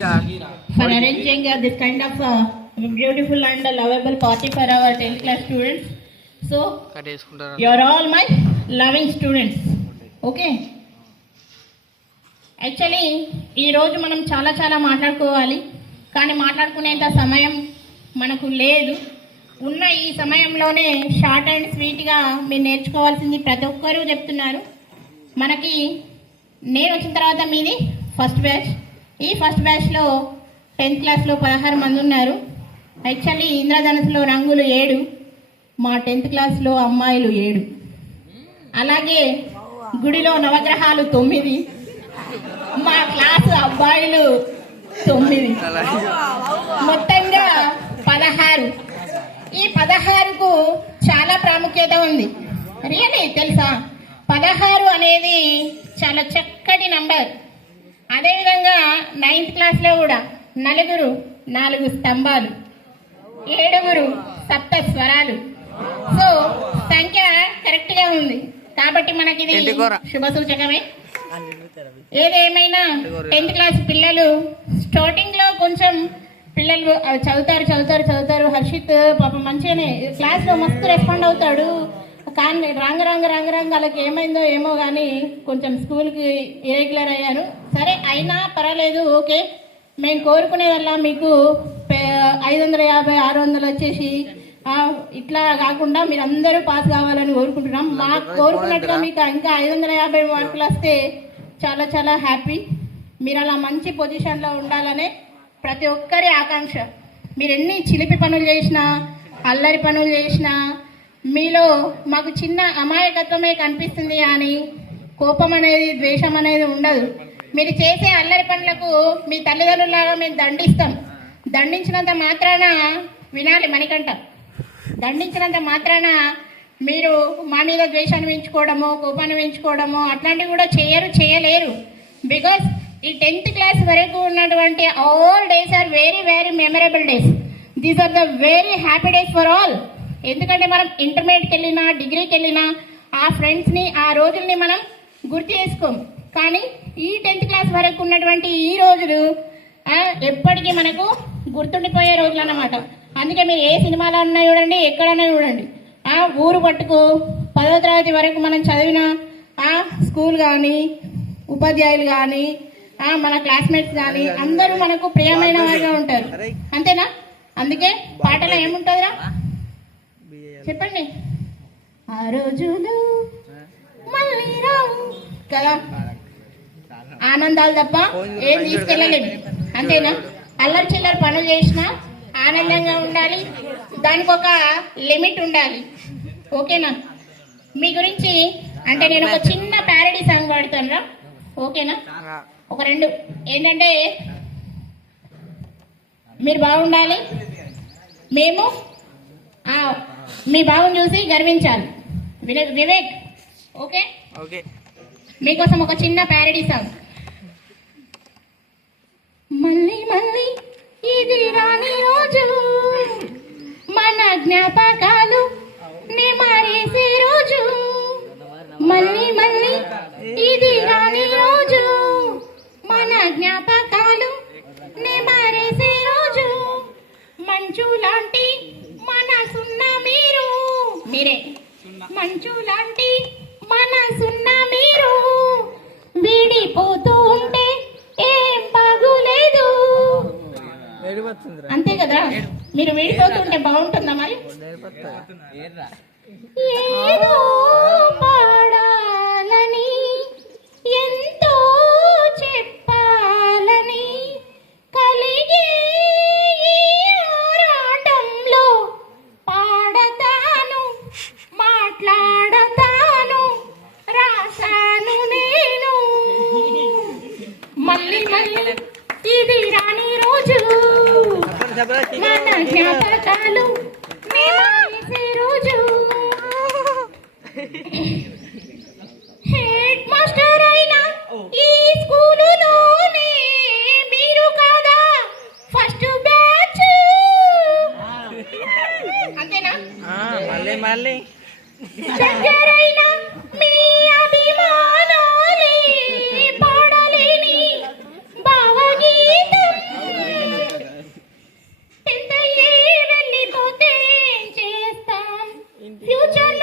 for arranging this kind of beautiful and lovable party for our 10th class students. So, you are all my loving students. Okay? Actually ఈరోజు మనం చాలా మాట్లాడుకోవాలి, కానీ మాట్లాడుకునేంత సమయం మనకు లేదు. ఉన్న ఈ సమయంలోనే షార్ట్ అండ్ స్వీట్గా మీరు నేర్చుకోవాల్సింది ప్రతి ఒక్కరూ చెప్తున్నారు. మనకి నేను వచ్చిన తర్వాత మీది ఫస్ట్ బ్యాచ్. ఈ ఫస్ట్ బ్యాచ్లో 10th క్లాస్లో 16 మంది ఉన్నారు. యాక్చువల్లీ ఇంద్రధనుసులో రంగులు 7, మా 10th క్లాస్లో అమ్మాయిలు 7, అలాగే గుడిలో నవగ్రహాలు 9, మా క్లాసు అబ్బాయిలు 9, మొత్తంగా 16. ఈ 16కు చాలా ప్రాముఖ్యత ఉంది. రియలీ తెలుసా? 16 అనేది చాలా చక్కటి నంబర్. అదేవిధంగా 9th క్లాస్లో కూడా 4 స్తంభాలు, 7 సప్త స్వరాలు. సో సంఖ్య కరెక్ట్గా ఉంది కాబట్టి మనకి ఇది శుభ సూచకమే. ఏదేమైనా 10th క్లాస్ పిల్లలు స్టార్టింగ్లో కొంచెం పిల్లలు చదువుతారు. హర్షిత్ పాప మంచిగానే క్లాస్లో మస్తు రెస్పాండ్ అవుతాడు, కానీ రంగు వాళ్ళకి ఏమైందో ఏమో కానీ కొంచెం స్కూల్కి ఇరెగ్యులర్ అయ్యారు. సరే అయినా పర్వాలేదు, ఓకే. మేము కోరుకునేదల్లా మీకు 550, 600 వచ్చేసి ఇట్లా కాకుండా మీరు అందరూ పాస్ కావాలని కోరుకుంటున్నాం. మాకు కోరుకున్నట్టుగా మీకు ఇంకా 550 మార్కులు వస్తే చాలా హ్యాపీ. మీరు అలా మంచి పొజిషన్లో ఉండాలనే ప్రతి ఒక్కరి ఆకాంక్ష. మీరు ఎన్ని చిలిపి పనులు చేసినా, అల్లరి పనులు చేసినా మీలో మాకు చిన్న అమాయకత్వమే కనిపిస్తుంది కానీ కోపం అనేది, ద్వేషం అనేది ఉండదు. మీరు చేసే అల్లరి పనులకు మీ తల్లిదండ్రులాగా మేము దండిస్తాం. దండించినంత మాత్రాన వినాలి మణికంఠ, దండించినంత మాత్రాన మీరు మా మీద ద్వేషాన్ని పెంచుకోవడమో, కోపాన్ని పెంచుకోవడమో అట్లాంటివి కూడా చేయలేరు. బికాస్ ఈ 10th క్లాస్ వరకు ఉన్నటువంటి all days are very memorable days. These are the very happy days for all. ఎందుకంటే మనం ఇంటర్మీడియట్కి వెళ్ళినా, డిగ్రీకి వెళ్ళినా ఆ ఫ్రెండ్స్ని, ఆ రోజుల్ని మనం గుర్తు చేసుకోము. కానీ ఈ 10th క్లాస్ వరకు ఉన్నటువంటి ఈ రోజులు ఎప్పటికీ మనకు గుర్తుండిపోయే రోజులు అన్నమాట. అందుకే మీరు ఏ సినిమాలో ఉన్నా చూడండి, ఎక్కడైనా చూడండి, ఊరు పట్టుకు 10వ తరగతి వరకు మనం చదివిన స్కూల్ కానీ, ఉపాధ్యాయులు కానీ, మన క్లాస్మేట్స్ కానీ అందరూ మనకు ప్రియమైన వారిగా ఉంటారు. అంతేనా? అందుకే పాటలో ఏముంటుందిరా చెప్పండి, ఆ రోజులు మళ్ళీ రావు కదా. ఆనందాలు తప్ప ఏం తీసుకెళ్ళలేము. అంతేనా? అల్లరి చిల్లరి పనులు చేసినా ఆనందంగా ఉండాలి, దానికి ఒక లిమిట్ ఉండాలి. ఓకేనా? మీ గురించి అంటే నేను ఒక చిన్న ప్యారడీ సాంగ్ పాడుతాను రా, ఓకేనా? ఒక 2 ఏంటంటే మీరు బాగుండాలి, మేము మీ బాగుని చూసి గర్వించాలి. వివేక్ ఓకే? మీకోసం ఒక చిన్న ప్యారడీ సాంగ్. మళ్ళీ ఇది రాని రోజు, మన జ్ఞాపకాలు నెమరేసే రోజు. మళ్ళీ ఇది రాని రోజు, మన జ్ఞాపకాలు నెమరేసే రోజు. మంచు లాంటి మనసున్న మీరే, మంచు లాంటి మనసున్న మీరు విడిపోతూ ఉంటే ఏం బాగులేదు. అంతే కదా? మీరు విడిపోతుంటే బాగుంటుందా? మరి ఏదో పాడాలని, ఎంతో చెప్పాలని కలిగే ఆరాటంలో పాడతాను, మాట్లాడతాను, రాశాను నేను. మళ్ళీ ఇది రాని రోజు, మన జ్ఞాపకాలు నెమరేసే రోజు. హెడ్ మాస్టర్ అయినా ఈ స్కూలులోనే మీరు కాదా ఫస్ట్ బ్యాచ్? అంతేనా? మళ్ళీ దగ్గరైనా మీ అభిమానాలే పాడలేని భావగీతం ఫ్యూచర్